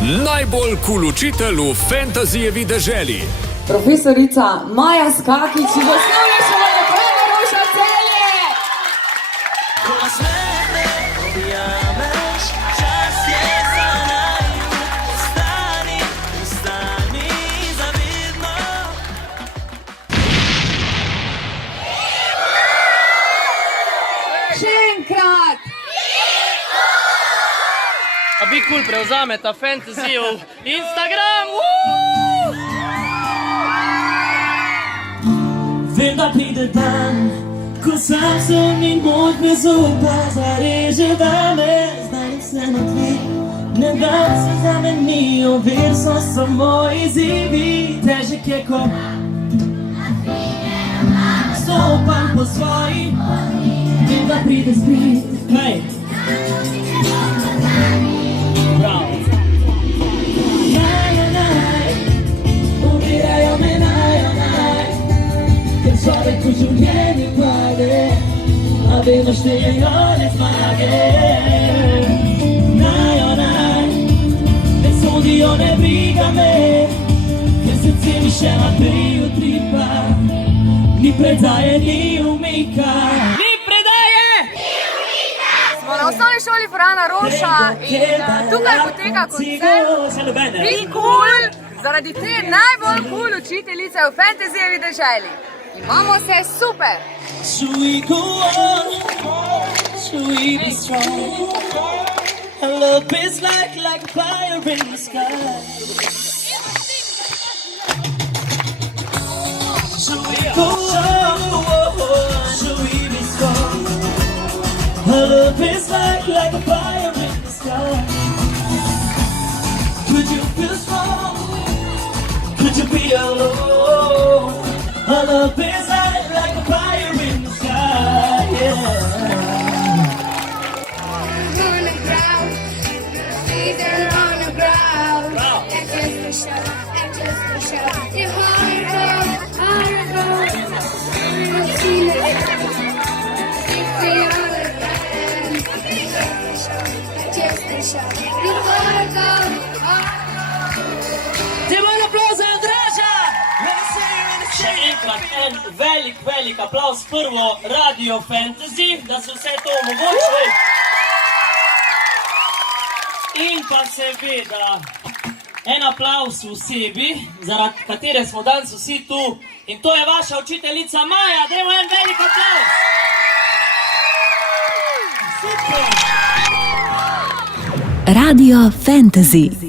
najbolj kul učitelj v fantazijevi deželi. Profesorica Maja Skakič iz osnovne šole Frana Roša Celje. Ko nas mene objameš, čas je za naju. Ostani, ostani za vedno. Še enkrat. A bi kul prevzame ta fantasy v Instagram. Vem, da pride dan, ko sam sem in modne zoba zareže vame. Zdaj se na tleh, ne dam se zamenijo, ver so samo izzivi. Težek je ko stopam po svoji, vem, da pride spet. Hej! Bravo! Ubirajo me ker človek v življenju pade, a vedno štejejo le zmage. Ne sodijo, ne briga me, ker srce mi še naprej utripa. Ni predaje, ni umika. Ni predaje! Smo na osnovni šoli Frana Roša in tukaj poteka koncert Be Cool zaradi te najbolj cool učiteljice v fantazijevi deželi. Imamo se super! Should we go on? Should we be strong? Our love is like a fire in the sky. Should we go on? Should we be strong? Our love is like a fire in the sky. Could you feel strong? Could you be alone? Our love is like a fire in the sky, yeah. On the ground, feet are on the ground. That's just a show, that's just a show. Your heart goes, you feel it. If you're on the ground, that's just a show. Your heart goes, Dajmo en aplauz za Andraža! Še enkrat en velik aplauz prvo Radio Fantasy, da so vse to omogočili. In pa seveda en aplauz vsebi, zaradi katere smo danes vsi tu. In to je vaša učiteljica Maja, dajmo en velik aplauz. Super! Radio Fantasy.